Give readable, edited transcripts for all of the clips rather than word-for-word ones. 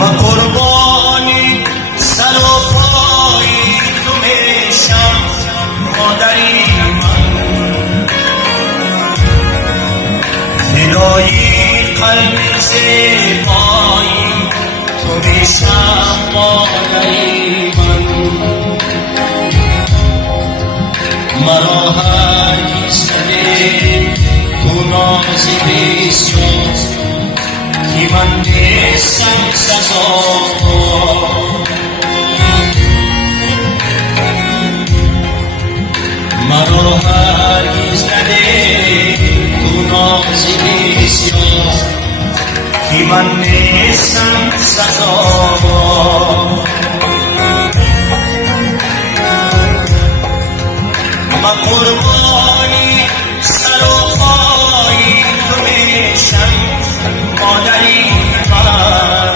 و قربانی سر و پای تو میشم مادری من، فدایی قلب زیبایی تو میشم مادری من. مرا هرگز ندید تو نازی بسیار که من نیستم سزاوار. مرا هرگز ندید تو نازی بسیار که من نیستم سزاوار. من قربانی سر و پای تو میشم مادری من،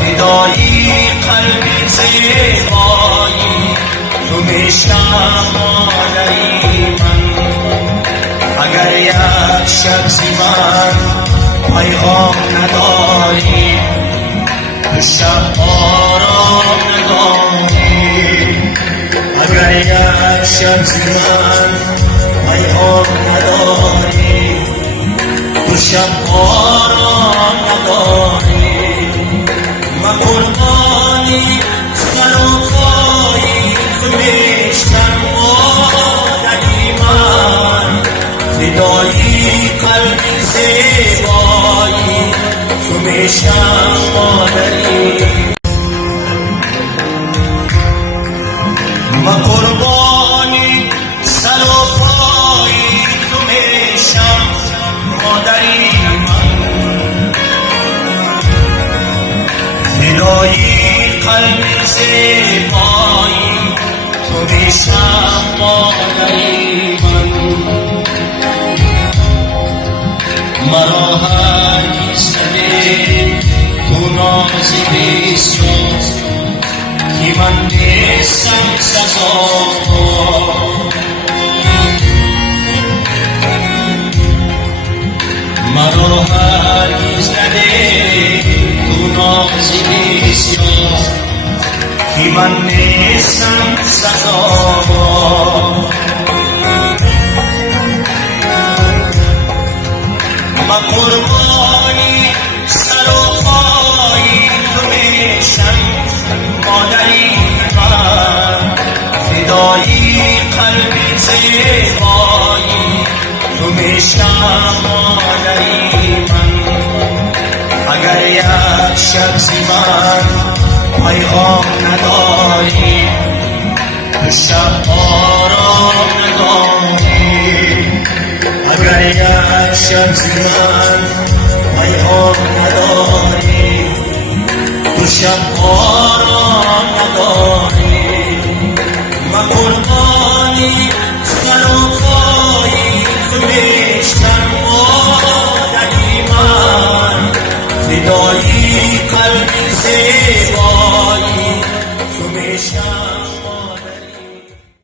فدایی قلب زیبایی تو میشم مادری من. اگر یک شب زی من پیغام نداری، تو شب آرام نداری. اگر یک شب زی من پیغام نداری، تو شب آرام نداری. من قربانی سر و پای تو میشم مادری من، فدایی قلب زیبایی تو میشم مادری. من قربانی سر و پای تو میشم مادری من، فدایی قلب زیبایی تو میشم مادری من. مرا هرگز ندید تو نازی بسیار که من نیستم سزاوار. مرا هرگز ندید تو نازی بسیار که من نیستم سزاوار. من قربانی سر و پای تو میشم مادری من، فدایی قلب زیبایی تو میشم مادری من. اگر یک شب زی من پیغام نداری، تو شب آرام نداری. اگر یک شب زی من پیغام نداری، تو شب آرام نداری. من قربانی سر و پای تو میشم مادری من، فدایی قلب زیبایی